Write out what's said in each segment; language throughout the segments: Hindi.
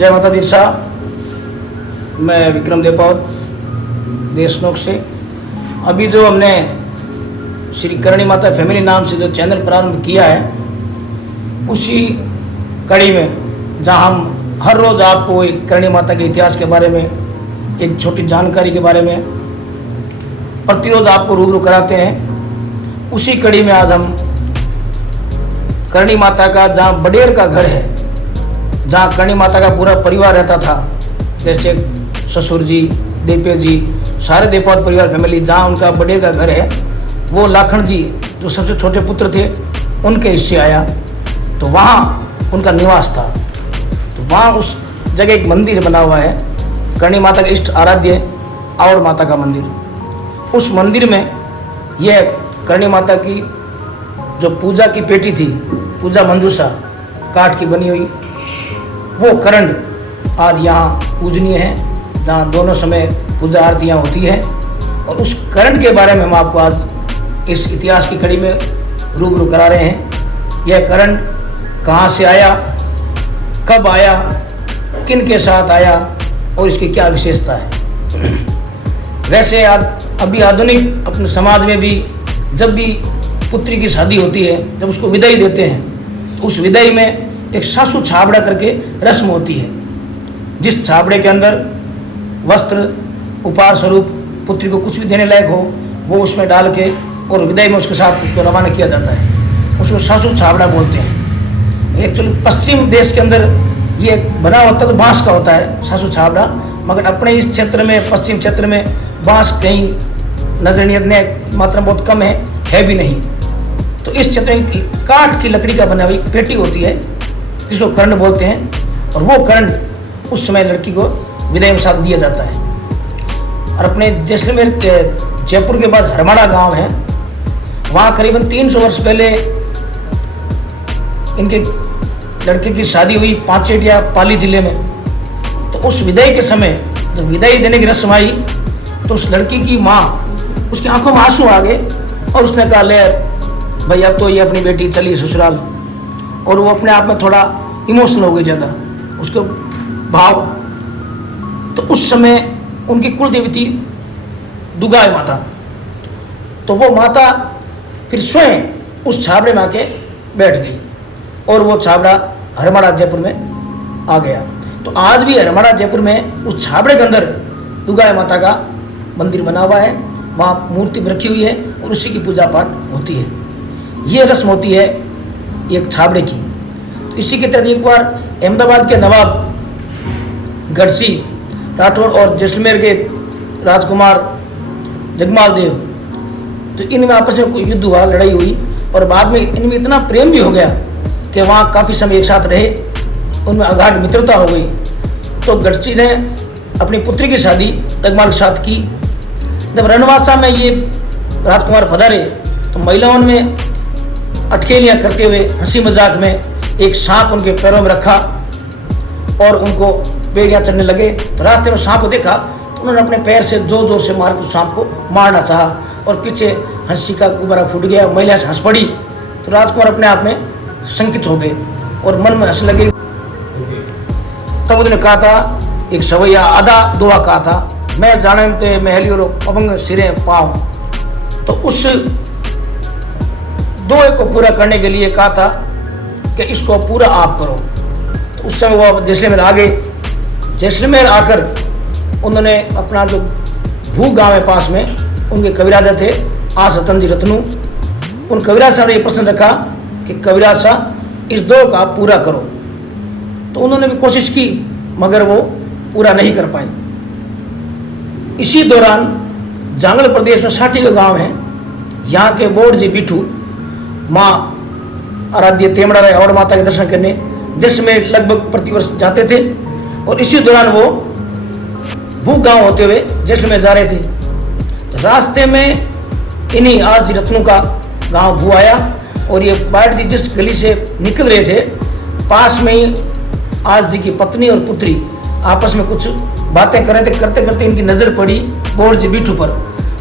जय माता दी साहब, मैं विक्रम देपावत देशनोक से। अभी जो हमने श्री करणी माता फैमिली नाम से जो चैनल प्रारंभ किया है, उसी कड़ी में जहां हम हर रोज़ आपको एक करणी माता के इतिहास के बारे में, एक छोटी जानकारी के बारे में प्रतिरोध आपको रूबरू कराते हैं, उसी कड़ी में आज हम करणी माता का जहाँ बडेर का घर है, जहाँ करणी माता का पूरा परिवार रहता था, जैसे ससुर जी, देपे जी, सारे देपावत परिवार फैमिली, जहाँ उनका बडेर का घर है, वो लाखन जी जो सबसे छोटे पुत्र थे उनके हिस्से आया। तो वहाँ उनका निवास था। तो वहाँ उस जगह एक मंदिर बना हुआ है, करणी माता का इष्ट आराध्य आवड़ माता का मंदिर। उस मंदिर में यह करणी माता की जो पूजा की पेटी थी, पूजा मंजूषा काठ की बनी हुई, वो करंड आज यहाँ पूजनीय है, जहाँ दोनों समय पूजा आरतियाँ होती हैं। और उस करंड के बारे में हम आपको आज इस इतिहास की कड़ी में रूबरू करा रहे हैं। यह करंड कहाँ से आया, कब आया, किन के साथ आया और इसकी क्या विशेषता है। वैसे अभी आधुनिक अपने समाज में भी जब भी पुत्री की शादी होती है, जब उसको विदाई देते हैं, तो उस विदाई में एक सासू छाबड़ा करके रस्म होती है, जिस छाबड़े के अंदर वस्त्र उपहार स्वरूप पुत्री को कुछ भी देने लायक हो वो उसमें डाल के और विदाई में उसके साथ उसको रवाना किया जाता है। उसको सासू छाबड़ा बोलते हैं। एक्चुअली पश्चिम देश के अंदर ये बना होता तो बांस का होता है सासू छाबड़ा, मगर अपने इस क्षेत्र में, पश्चिम क्षेत्र में बांस कहीं नजर मात्रा बहुत कम है भी नहीं। तो इस क्षेत्र में काठ की लकड़ी का बना हुई पेटी होती है, जिसको करंड बोलते हैं। और वो करंड उस समय लड़की को विदाई में साथ दिया जाता है। और अपने जैसलमेर के जयपुर के बाद हरमाड़ा गांव है, वहाँ करीबन 300 वर्ष पहले इनके लड़के की शादी हुई पांचेटिया पाली जिले में। तो उस विदाई के समय जब विदाई देने की रस्म आई, तो उस लड़की की माँ, उसकी आंखों में आंसू आ गए और उसने कहा, ले भाई अब तो ये अपनी बेटी चली ससुराल। और वो अपने आप में थोड़ा इमोशनल हो गई ज़्यादा, उसके भाव। तो उस समय उनकी कुल देवी थी दुगाई माता। तो वो माता फिर स्वयं उस छाबड़े में आके बैठ गई और वो छाबड़ा हरमाड़ा जयपुर में आ गया। तो आज भी हरमाड़ा जयपुर में उस छाबड़े के अंदर दुगाई माता का मंदिर बना हुआ है, वहाँ मूर्ति रखी हुई है और उसी की पूजा पाठ होती है। ये रस्म होती है एक छाबड़े की। तो इसी के तहत एक बार अहमदाबाद के नवाब गढ़सी राठौर और जैसलमेर के राजकुमार जगमाल देव, तो इनमें आपस में कोई युद्ध हुआ, लड़ाई हुई, और बाद में इनमें इतना प्रेम भी हो गया कि वहाँ काफ़ी समय एक साथ रहे, उनमें अगाध मित्रता हो गई। तो गढ़सी ने अपनी पुत्री की शादी जगमाल के साथ की। जब रणवासा में ये राजकुमार पधारे, तो महिलाओं में अटकेलियाँ करते हुए हंसी मजाक में एक सांप उनके पैरों में रखा और उनको बेड़ियाँ चढ़ने लगे। तो रास्ते में सांप को देखा तो उन्होंने अपने पैर से जोर जोर से मार उस सांप को मारना चाहा और पीछे हंसी का गुब्बारा फूट गया, महिला हंस पड़ी। तो राजकुमार अपने आप में शंकित हो गए और मन में हंसने लगे। तब उन्होंने कहा था, एक सवैया आधा दुआ कहा था, मैं जानते महली और पवंग सिरे पाऊँ। तो उस दुआ को पूरा करने के लिए कहा था कि इसको पूरा आप करो। तो उस समय वो जैसलमेर आ गए। जैसलमेर आकर उन्होंने अपना जो भू गाँव है पास में, उनके कविराजा थे आस रतन जी रत्नू, उन कविराज साहब ने ये प्रश्न रखा कि कविराज साहब इस दो का पूरा करो। तो उन्होंने भी कोशिश की मगर वो पूरा नहीं कर पाए। इसी दौरान जांगल प्रदेश में साठी का गांव है, यहाँ के बोर्ड जी बिठू माँ आराध्य तेमड़ा राय आवड़ माता के दर्शन करने जिसमें लगभग प्रतिवर्ष जाते थे। और इसी दौरान वो भू गांव होते हुए जैसलमेर जा रहे थे। तो रास्ते में इन्हीं आस जी रत्नू का गांव भू आया और ये बाट जी जिस गली से निकल रहे थे, पास में ही आस जी की पत्नी और पुत्री आपस में कुछ बातें कर रहे थे। करते करते इनकी नज़र पड़ी बोर्ड जी बिठू पर।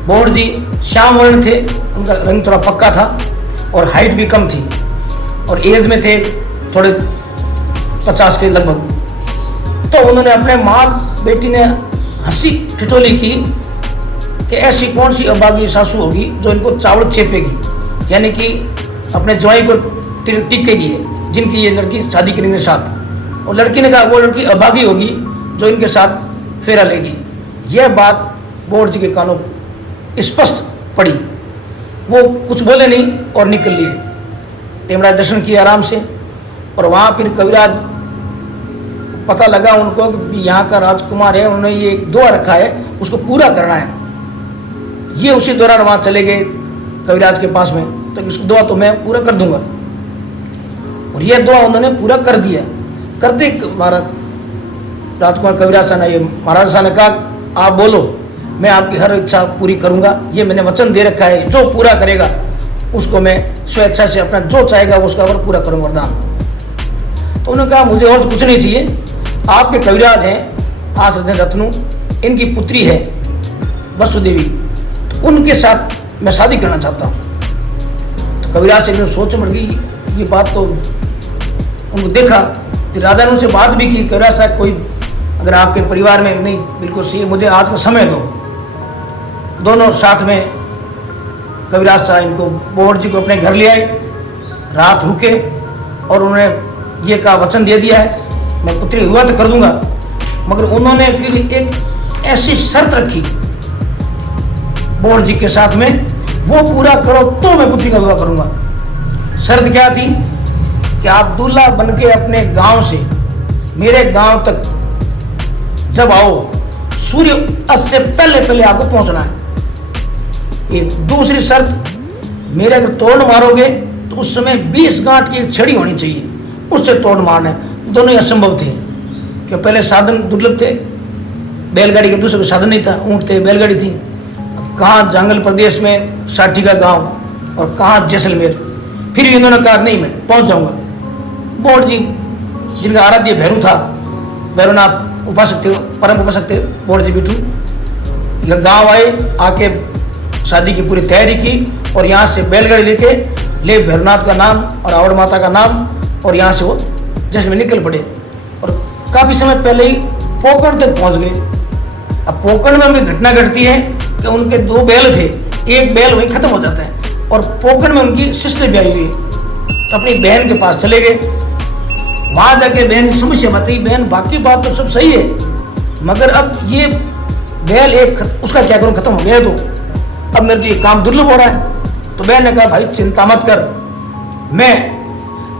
बोर्ड जी श्याम वर्ण थे, उनका रंग थोड़ा पक्का था और हाइट भी कम थी और एज में थे थोड़े 50 के लगभग। तो उन्होंने अपने माँ बेटी ने हंसी ठिठोली की कि ऐसी कौन सी अभागी सासू होगी जो इनको चावल चेपेगी, यानी कि अपने ज्वाई को टिकेगी जिनकी ये लड़की शादी करेंगे साथ। और लड़की ने कहा वो लड़की अभागी होगी जो इनके साथ फेरा लेगी। यह बात बोर्ड जी के कानों स्पष्ट पड़ी। वो कुछ बोले नहीं और निकल लिए। टेमराज दर्शन किए आराम से, और वहाँ फिर कविराज पता लगा उनको कि यहाँ का राजकुमार है, उन्होंने ये एक दुआ रखा है, उसको पूरा करना है। ये उसी दौरान वहाँ चले गए कविराज के पास में, तो इसको दुआ तो मैं पूरा कर दूंगा। और यह दुआ उन्होंने पूरा कर दिया। करते महाराज राजकुमार कविराज साहब ने, ये महाराज साहब ने कहा आप बोलो, मैं आपकी हर इच्छा पूरी करूंगा, ये मैंने वचन दे रखा है, जो पूरा करेगा उसको मैं स्वेच्छा से अपना जो चाहेगा उसका और पूरा करूँगा वरदान। तो उन्होंने कहा मुझे और कुछ नहीं चाहिए, आपके कविराज हैं आसरजन रत्नु, इनकी पुत्री है वसुदेवी, तो उनके साथ मैं शादी करना चाहता हूँ। तो कविराज से एकदम सोच पड़ गई ये बात, तो उनको देखा, फिर राजा ने उनसे बात भी की, कविराज साहब कोई अगर आपके परिवार में नहीं बिल्कुल सही, मुझे आज का समय दो। दोनों साथ में कविराज साहब इनको बोर्ड जी को अपने घर ले आए, रात रुके और उन्होंने ये कहा वचन दे दिया है मैं पुत्री हुआ तो कर दूंगा, मगर उन्होंने फिर एक ऐसी शर्त रखी बोर्ड जी के साथ में, वो पूरा करो तो मैं पुत्री का विवाह करूंगा। शर्त क्या थी कि आप दूल्हा बन के अपने गांव से मेरे गांव तक जब आओ, सूर्य अस्त से पहले पहले आपको पहुंचना है। एक दूसरी शर्त, मेरे अगर तोड़ मारोगे तो उस समय 20 गांठ की एक छड़ी होनी चाहिए, उससे तोड़ मारना है। दोनों ही असंभव थे कि पहले साधन दुर्लभ थे, बैलगाड़ी के दूसरे साधन नहीं था, ऊँट थे, बैलगाड़ी थी। अब कहाँ जंगल प्रदेश में साठी का गाँव और कहाँ जैसलमेर। फिर इन्होंने कहा नहीं मैं पहुँच जाऊँगा। बोर्ड जी जिनका आराध्य भैरू था, भैरवनाथ उपासक थे, परम उपासक थे बोर्ड जी बिठू, यह गाँव आए, आके शादी की पूरी तैयारी की और यहाँ से बैलगाड़ी लेके ले भैरवनाथ का नाम और आवड़ माता का नाम, और यहाँ से वो जैसे में निकल पड़े और काफ़ी समय पहले ही पोकरण तक पहुँच गए। अब पोकरण में उनकी घटना घटती है कि उनके 2 बैल थे, एक बैल वहीं ख़त्म हो जाता है और पोकरण में उनकी सिस्टर भी आई हुई, तो अपनी बहन के पास चले गए। वहाँ जाके बहन की समस्या बताई, बहन बाकी बात तो सब सही है मगर अब ये बैल एक उसका क्या करूँ, ख़त्म हो गया तो अब मेरे लिए काम दुर्लभ हो रहा है। तो बहन ने कहा भाई चिंता मत कर,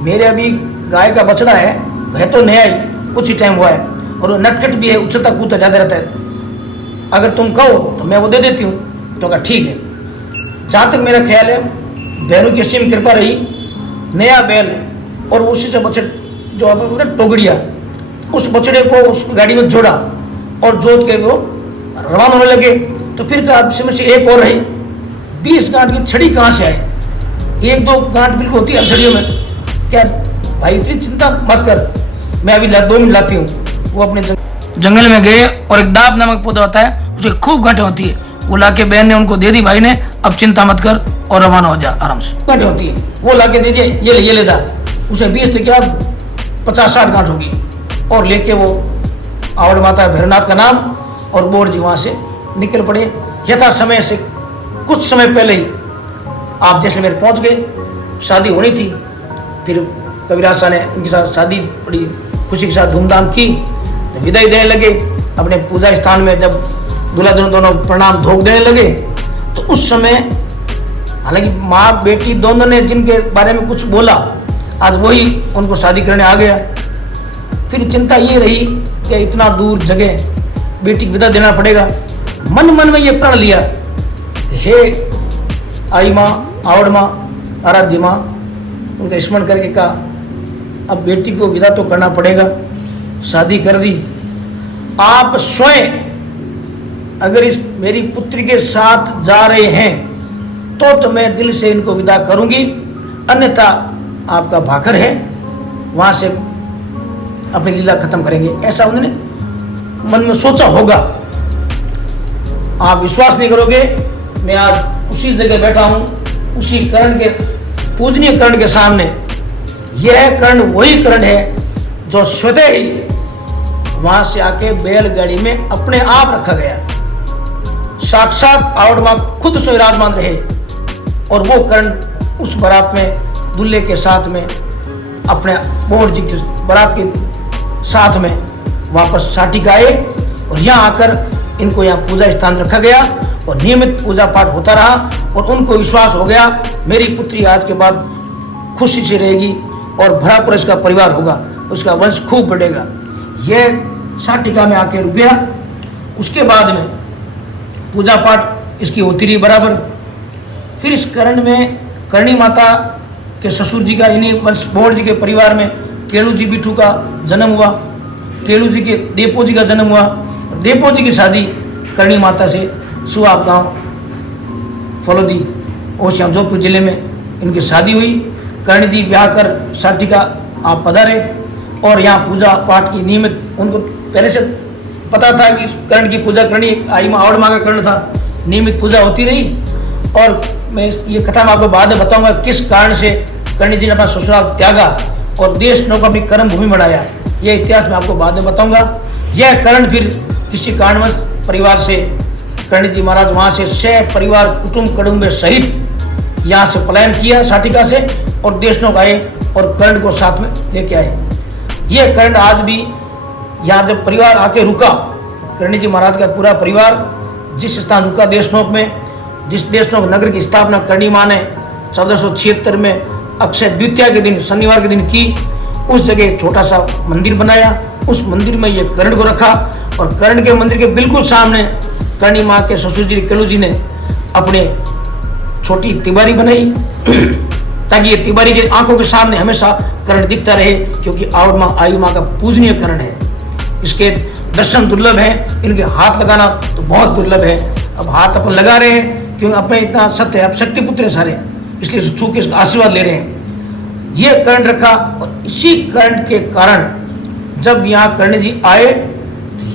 मेरे अभी गाय का बछड़ा है, वह तो नया ही कुछ ही टाइम हुआ है और वो नटखट भी है, उछलता कूदता ज़्यादा रहता है, अगर तुम कहो तो मैं वो दे देती हूँ। तो कहा ठीक है। जहाँ तक मेरा ख्याल है भैरू की असीम कृपा रही, नया बैल और उसी से बछड़ जो आप बोलते हैं टोगड़िया, उस बछड़े को उस गाड़ी में जोड़ा और जोत के वो रवाना होने लगे। तो फिर कहा समस्या एक और रही, 20 गांठ की छड़ी कहाँ से आए, 1-2 गांठ बिल्कुल होती है छड़ियों में, क्या भाई इतनी चिंता मत कर, मैं अभी 2 मिनट लाती हूँ। वो अपने जंगल में गए और एक दाब नामक पौधा होता है, उसकी खूब गांठें होती है, वो लाके बहन ने उनको दे दी, भाई ने अब चिंता मत कर और रवाना हो जा आराम से। गांठें होती है वो लाके दे दिए, ये ले दा, उसे 20 थे क्या 50-60 गांठ होगी, और लेके वो आवड़ माता भैरवनाथ का नाम और बोर्ड जी वहाँ से निकल पड़े। यथा समय से कुछ समय पहले ही आप जैसलमेर पहुँच गए, शादी होनी थी। फिर कविराज साहब ने उनके साथ शादी बड़ी खुशी के साथ धूमधाम की, तो विदाई देने लगे अपने पूजा स्थान में। जब दूल्हा दोनों प्रणाम धोख देने लगे तो उस समय हालांकि माँ बेटी दोनों ने जिनके बारे में कुछ बोला, आज वही उनको शादी करने आ गया। फिर चिंता ये रही कि इतना दूर जगह बेटी को विदा देना पड़ेगा। मन मन में ये प्रण लिया, हे आई माँ, आवड़ माँ, आराध्य माँ, उनका स्मरण करके कहा अब बेटी को विदा तो करना पड़ेगा, शादी कर दी। आप स्वयं अगर इस मेरी पुत्री के साथ जा रहे हैं तो मैं दिल से इनको विदा करूंगी, अन्यथा आपका भाकर है, वहाँ से अपनी लीला खत्म करेंगे। ऐसा उन्होंने मन में सोचा होगा। आप विश्वास नहीं करोगे, मैं आज उसी जगह बैठा हूँ, उसी कर्ण के पूजनीय कर्ण के सामने। यह कर्ण वही कर्ण है जो स्वतः ही वहां से आके बैलगाड़ी में अपने आप रखा गया। साक्षात आवड़ मां खुद से विराजमान रहे और वो कर्ण उस बारात में दूल्हे के साथ में अपने बोहड़ जी की बारात के साथ में वापस साटिक आए और यहाँ आकर इनको यहाँ पूजा स्थान रखा गया और नियमित पूजा पाठ होता रहा और उनको विश्वास हो गया मेरी पुत्री आज के बाद खुशी से रहेगी और भरा पूरा इसका परिवार होगा, उसका वंश खूब बढ़ेगा। यह साटिका में आके रुक गया। उसके बाद में पूजा पाठ इसकी होती रही बराबर। फिर इस कर्ण में करणी माता के ससुर जी का इन्हीं वंश बोहड़ जी के परिवार में केलू जी बिठू का जन्म हुआ। केलू जी के देपो जी का जन्म हुआ। देपो जी की शादी करणी माता से सुहाब गांव फलोदी ओसियां जोधपुर जिले में इनकी शादी हुई। कर्ण जी ब्याह कर साटिका आप पधारे और यहाँ पूजा पाठ की नियमित, उनको पहले से पता था कि कर्ण की पूजा करनी, आई माँ आवड़ माँ का कर्ण था, नियमित पूजा होती रही। और मैं ये कथा मैं आपको बाद में बताऊंगा किस कारण से कर्ण जी ने अपना ससुराल त्यागा और देश नौ को अपनी कर्म भूमि बनाया। यह इतिहास मैं आपको बाद में बताऊंगा। यह कर्ण फिर किसी कारणवश परिवार से कर्ण जी महाराज वहाँ से सह परिवार कुटुंब कड़ुम्बे सहित यहाँ से पलायन किया साटिका से और देशनोक आए और कर्ण को साथ में लेके आए। यह कर्ण आज भी यहाँ जब परिवार आके रुका, कर्ण जी महाराज का पूरा परिवार जिस स्थान रुका देशनोक में, जिस देशनोक नगर की स्थापना करणी माँ ने 1476 में अक्षय द्वितीया के दिन शनिवार के दिन की, उस जगह एक छोटा सा मंदिर बनाया। उस मंदिर में ये कर्ण को रखा और कर्ण के मंदिर के बिल्कुल सामने करणी माँ के ससुर जी केलू जी ने अपने छोटी तिबारी बनाई ताकि ये तिबारी के आंखों के सामने हमेशा कर्ण दिखता रहे, क्योंकि आवड़ माँ आयु माँ का पूजनीय कर्ण है। इसके दर्शन दुर्लभ हैं, इनके हाथ लगाना तो बहुत दुर्लभ है। अब हाथ अपन लगा रहे हैं क्योंकि अपने इतना सत्य है, अब शक्ति पुत्र है सारे, इसलिए छू के इसका आशीर्वाद ले रहे हैं। ये कर्ण रखा और इसी कर्ण के कारण जब यहाँ कर्ण जी आए,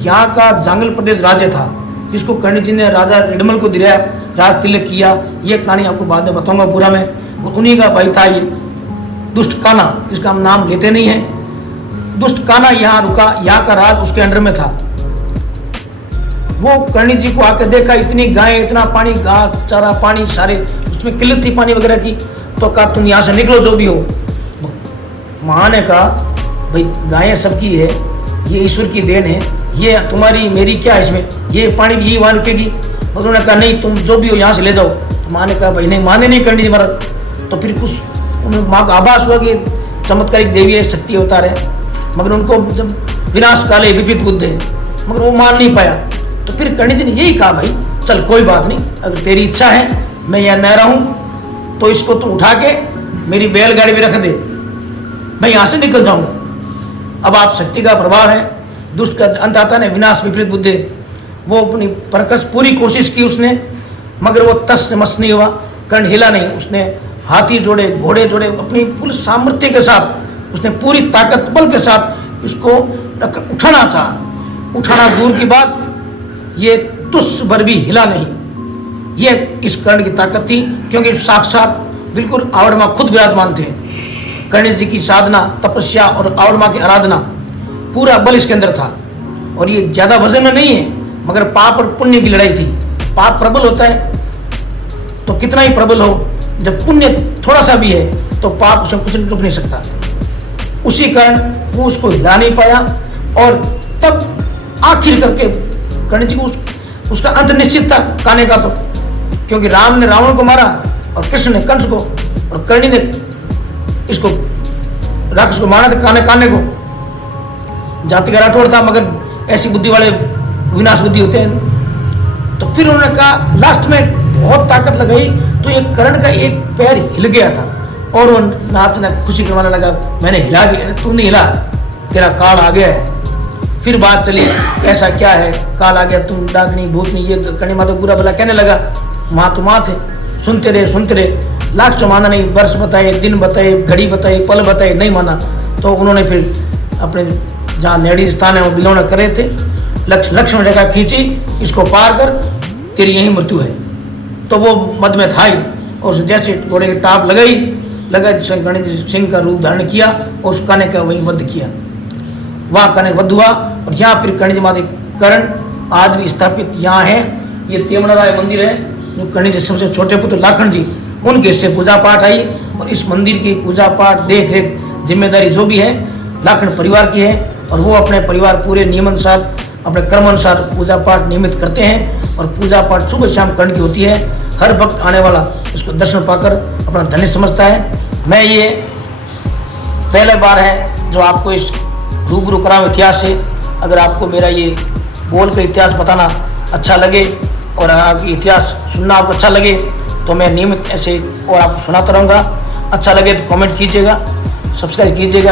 यहाँ का जांगल प्रदेश राज्य था जिसको कर्ण जी ने राजा रिडमल को दिलाया, राज तिलक किया। ये कहानी आपको बाद में बताऊंगा पूरा मैं। और उन्हीं का भाई था ये दुष्ट काना, जिसका हम नाम लेते नहीं हैं। दुष्ट काना यहाँ रुका, यहाँ का राज उसके अंडर में था। वो कर्ण जी को आकर देखा, इतनी गायें, इतना पानी, घास चारा पानी सारे, उसमें किल्लत थी पानी वगैरह की। तो कहा तुम यहाँ से निकलो जो भी हो। माँ ने कहा भाई गायें सबकी है, ये ईश्वर की देन है, ये तुम्हारी मेरी क्या है इसमें, ये पानी भी यही वहाँ रुकेगी। उन्होंने कहा नहीं तुम जो भी हो यहाँ से ले जाओ। तो माँ ने कहा भाई नहीं, माने नहीं कर्ण जी महाराज। तो फिर कुछ माँ का आभास हुआ कि चमत्कारिक देवी है, शक्ति अवतार है, मगर उनको जब विनाश काले विपरीत बुद्ध है, मगर वो मान नहीं पाया। तो फिर कर्ण जी ने यही कहा भाई चल कोई बात नहीं, अगर तेरी इच्छा है मैं यहाँ न रहूँ तो इसको तू उठा के मेरी बैलगाड़ी में रख दे, मैं यहाँ से निकल जाऊँगा। अब आप शक्ति का प्रभाव है, दुष्ट का अंत आता है, विनाश विपरीत बुद्धि। वो अपनी परकस पूरी कोशिश की उसने, मगर वो तस मस नहीं हुआ, कर्ण हिला नहीं। उसने हाथी जोड़े, घोड़े जोड़े, अपनी पूरी सामर्थ्य के साथ उसने पूरी ताकत बल के साथ उसको उठाना चाहा। उठाना दूर की बात, ये तुस भर भी हिला नहीं। ये इस कर्ण की ताकत थी, क्योंकि साक्षात बिल्कुल आवड़ माँ खुद विराजमान थे। कर्ण जी की साधना, तपस्या और आवड़ माँ की आराधना, पूरा बल इसके अंदर था। और ये ज़्यादा वजन में नहीं है, मगर पाप और पुण्य की लड़ाई थी। पाप प्रबल होता है तो कितना ही प्रबल हो, जब पुण्य थोड़ा सा भी है तो पाप उसे कुछ रुक नहीं सकता। उसी कारण वो उसको हिला नहीं पाया। और तब आखिर करके कर्ण जी को उसका अंत निश्चित था काने का, तो क्योंकि राम ने रावण को मारा और कृष्ण ने कंस को, और कर्णी ने इसको राक्षस को मारा था काने को। जाति का राठौड़ था, मगर ऐसी बुद्धि वाले विनाश बुद्धि होते हैं। तो फिर उन्होंने कहा, लास्ट में बहुत ताकत लगाई तो ये कर्ण का एक पैर हिल गया था और वो नाचना खुशी करवाने लगा, मैंने हिला दिया। तू नहीं हिला, तेरा काल आ गया है। फिर बात चली, ऐसा क्या है, काल आ गया, तुम डाकनी भूतनी, ये करणी माता पूरा भला कहने लगा। माँ तो माँ थे, सुनते रहे, लास्ट तो माना नहीं। वर्ष बताए, दिन बताए, घड़ी बताई, पल बताए, नहीं माना। तो उन्होंने फिर अपने जहाँ नेड़ी स्थान है वो बिलौना करे थे, लक्ष्मण रेखा खींची, इसको पार कर, तेरी यही मृत्यु है। तो वो मद में था ही, और जैसे घोड़े की टाप लगा गणेश सिंह का रूप धारण किया और उस काने का वहीं वध किया। वहाँ काने वध हुआ और यहाँ फिर करणी माता कर्ण आज भी स्थापित यहाँ है। ये तेमड़ा राय मंदिर है जो करणी जी सबसे छोटे पुत्र लाखन जी उनके से पूजा पाठ आई, और इस मंदिर की पूजा पाठ देख रेख जिम्मेदारी जो भी है लाखन परिवार की है, और वो अपने परिवार पूरे नियमानुसार अपने कर्म अनुसार पूजा पाठ नियमित करते हैं। और पूजा पाठ सुबह शाम कर्ण की होती है। हर वक्त आने वाला इसको दर्शन पाकर अपना धन्य समझता है। मैं ये पहले बार है जो आपको इस रूबरू कराऊं इतिहास से। अगर आपको मेरा ये बोल कर इतिहास बताना अच्छा लगे और आगे इतिहास सुनना आपको अच्छा लगे तो मैं नियमित ऐसे और आपको सुनाता रहूँगा। अच्छा लगे तो कमेंट कीजिएगा, सब्सक्राइब कीजिएगा।